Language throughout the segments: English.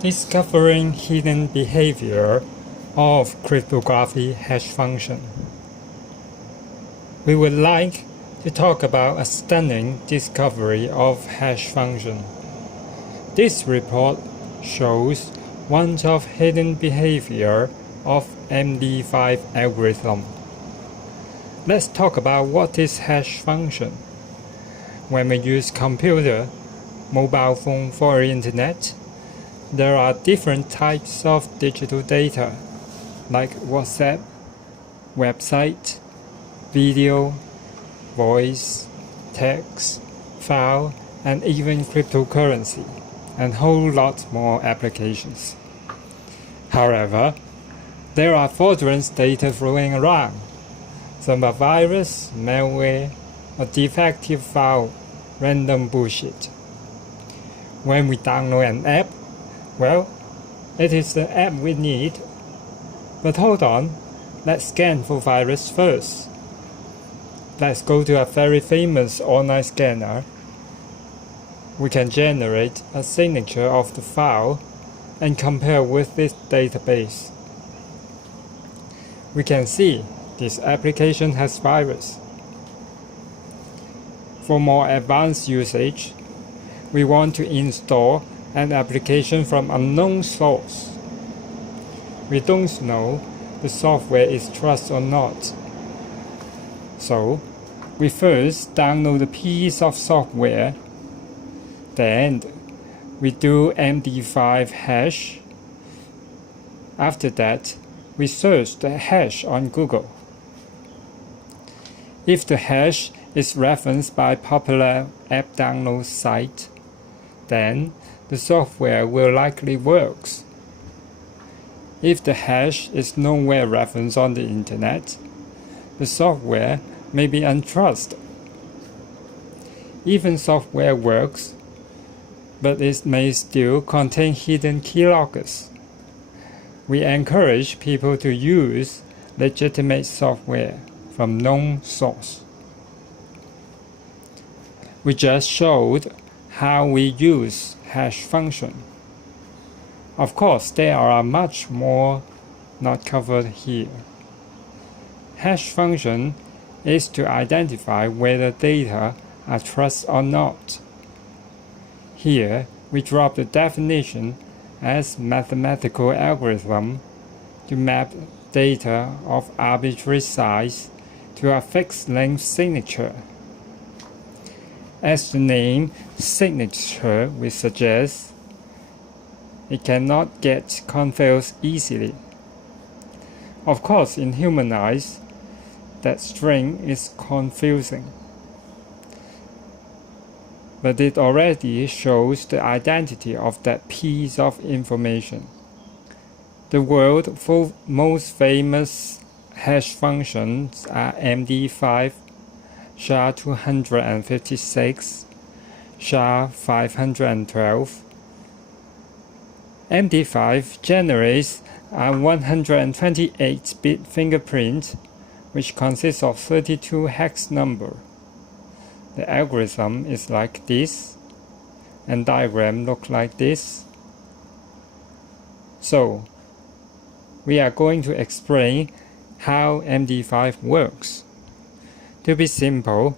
Discovering hidden behavior of cryptography hash function. We would like to talk about a stunning discovery of hash function. This report shows one of hidden behavior of MD5 algorithm. Let's talk about what is hash function. When we use computer, mobile phone for internet, there are different types of digital data, like WhatsApp, website, video, voice, text, file, and even cryptocurrency, and a whole lot more applications. However, there are fraudulent data flowing around. Some are virus, malware, or defective file, random bullshit. When we download an app, well, it is the app we need. But hold on, let's scan for virus first. Let's go to a very famous online scanner. We can generate a signature of the file and compare with this database. We can see this application has virus. For more advanced usage, we want to install an application from unknown source. We don't know the software is trusted or not. So, we first download a piece of software. Then, we do MD5 hash. After that, we search the hash on Google. If the hash is referenced by popular app download site, then the software will likely work. If the hash is nowhere referenced on the internet, the software may be untrusted. Even software works, but it may still contain hidden keyloggers. We encourage people to use legitimate software from known source. We just showed how we use hash function. Of course, there are much more not covered here. Hash function is to identify whether data are trusted or not. Here, we drop the definition as mathematical algorithm to map data of arbitrary size to a fixed length signature. As the name signature would suggest, it cannot get confused easily. Of course, in human eyes, that string is confusing. But it already shows the identity of that piece of information. The world's most famous hash functions are MD5, SHA-256, SHA-512. MD5 generates a 128-bit fingerprint, which consists of 32 hex numbers. The algorithm is like this, and diagram look like this. So, we are going to explain how MD5 works. To be simple,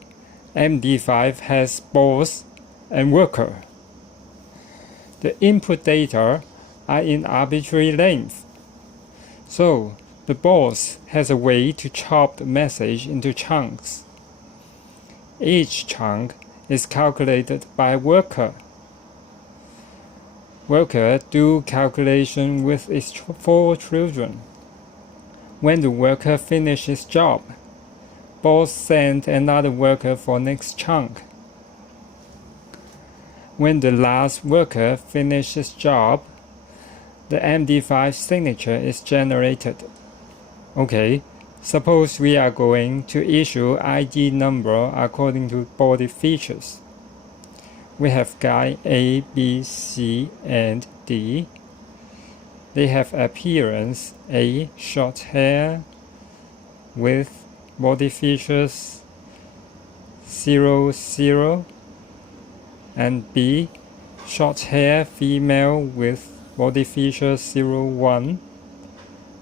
MD5 has boss and worker. The input data are in arbitrary length. So, the boss has a way to chop the message into chunks. Each chunk is calculated by worker. Worker do calculation with its 4 children. When the worker finishes job, boss send another worker for next chunk. When the last worker finishes job, the MD5 signature is generated. Okay, suppose we are going to issue ID number according to body features. We have guy A, B, C, and D. They have appearance A, short hair, with body features 0, 0, and B, short hair female with body feature 01,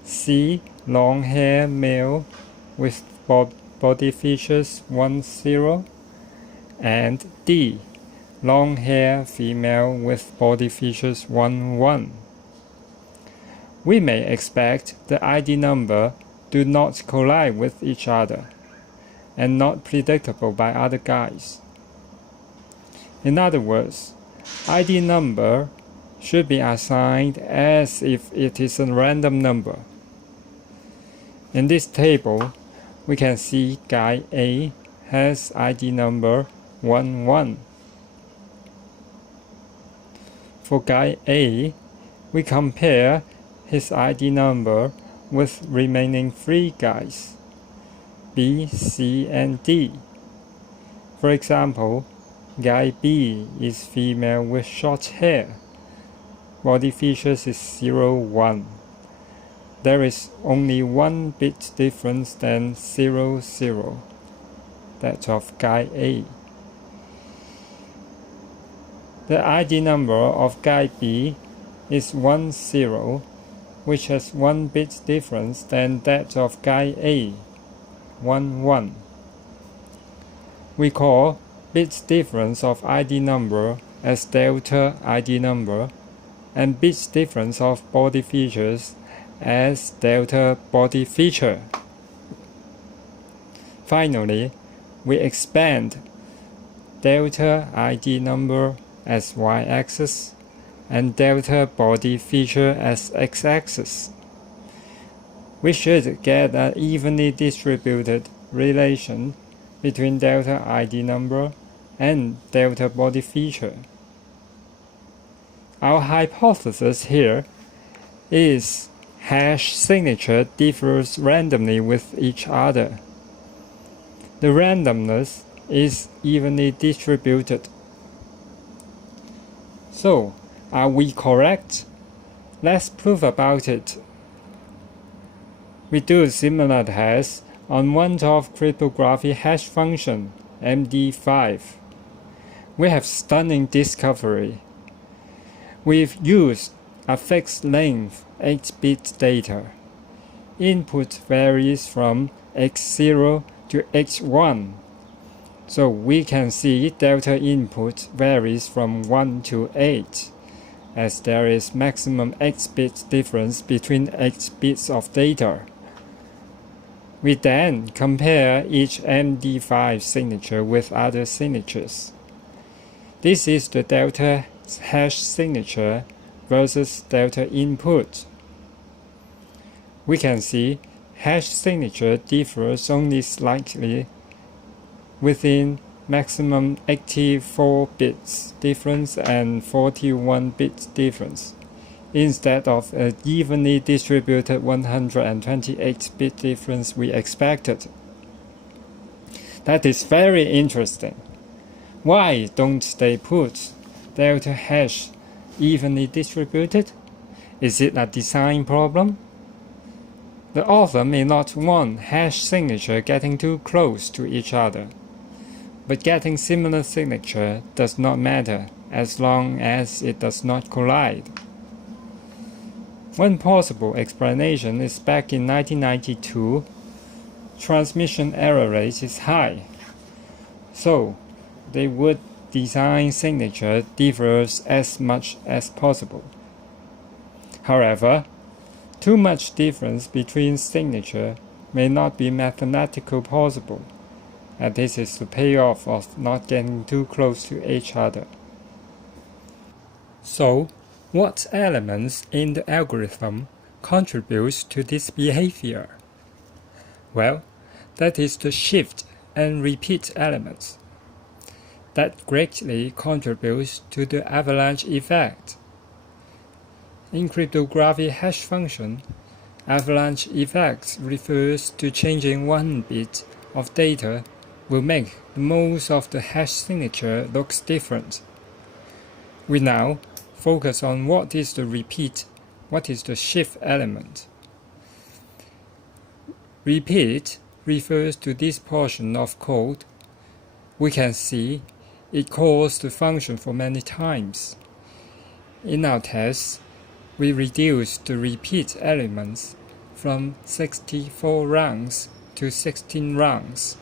C. long hair male with body features 10, and D. long hair female with body features 11. We may expect the ID number do not collide with each other and not predictable by other guys. In other words, ID number should be assigned as if it is a random number. In this table, we can see guy A has ID number 11. For guy A, we compare his ID number with remaining 3 guys, B, C, and D. For example, guy B is female with short hair. Body features is 01. There is only 1 bit difference than 00, that of guy A. The ID number of guy B is 10, which has 1 bit difference than that of guy A, 11. We call bit difference of ID number as delta ID number, and bit difference of body features as delta body feature. Finally, we expand delta ID number as y-axis and delta body feature as x-axis. We should get an evenly distributed relation between delta ID number and delta body feature. Our hypothesis here is hash signature differs randomly with each other. The randomness is evenly distributed. So, are we correct? Let's prove about it. We do a similar test on one-off cryptography hash function, MD5. We have stunning discovery. We've used a fixed length 8-bit data. Input varies from x0 to x1. So we can see delta input varies from 1 to 8, as there is maximum x-bit difference between x bits of data. We then compare each MD5 signature with other signatures. This is the delta hash signature versus delta input. We can see hash signature differs only slightly within maximum 84 bits difference and 41 bit difference, instead of an evenly distributed 128 bit difference we expected. That is very interesting. Why don't they put delta hash evenly distributed? Is it a design problem? The author may not want hash signature getting too close to each other, but getting similar signature does not matter as long as it does not collide. One possible explanation is back in 1992, transmission error rate is high, so they would design signature differs as much as possible. However, too much difference between signature may not be mathematically possible, and this is the payoff of not getting too close to each other. So, what elements in the algorithm contributes to this behavior? Well, that is the shift and repeat elements. That greatly contributes to the avalanche effect. In cryptography hash function, avalanche effect refers to changing 1 bit of data will make the most of the hash signature looks different. We now focus on what is the repeat, what is the shift element. Repeat refers to this portion of code. We can see it calls the function for many times. In our test, we reduce the repeat elements from 64 rounds to 16 rounds.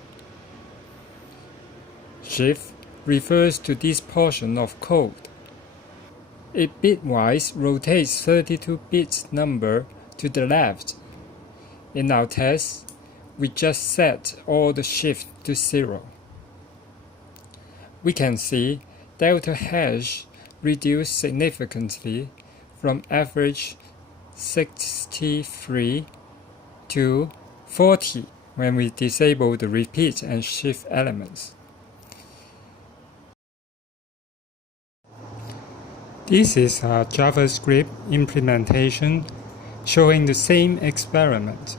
Shift refers to this portion of code. It bitwise rotates 32-bit number to the left. In our test, we just set all the shift to 0. We can see delta hash reduced significantly from average 63 to 40 when we disable the repeat and shift elements. This is a JavaScript implementation showing the same experiment.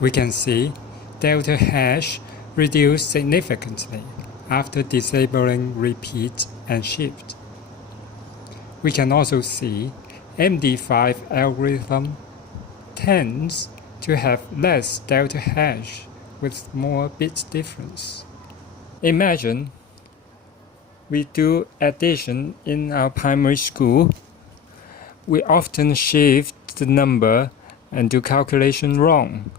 We can see delta hash reduced significantly after disabling repeat and shift. We can also see MD5 algorithm tends to have less delta hash with more bit difference. Imagine we do addition in our primary school. We often shift the number and do calculation wrong.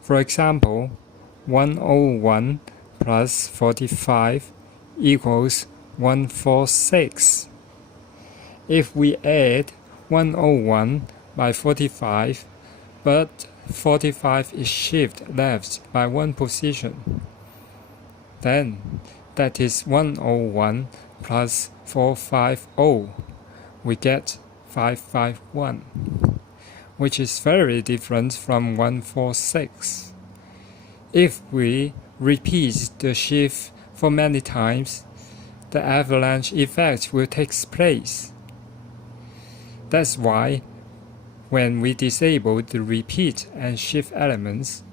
For example, 101 plus 45 equals 146. If we add 101 by 45, but 45 is shifted left by 1 position, then that is 101 plus 450. We get 551, which is very different from 146. If we repeat the shift for many times, the avalanche effect will take place. That's why when we disable the repeat and shift elements,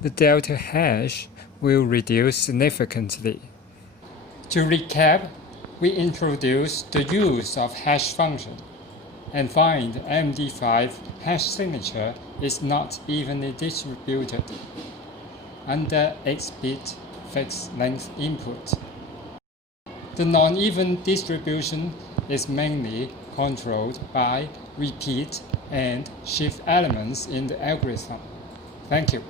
the delta hash will reduce significantly. To recap, we introduced the use of hash function and find MD5 hash signature is not evenly distributed under 8-bit fixed length input. The non-even distribution is mainly controlled by repeat and shift elements in the algorithm. Thank you.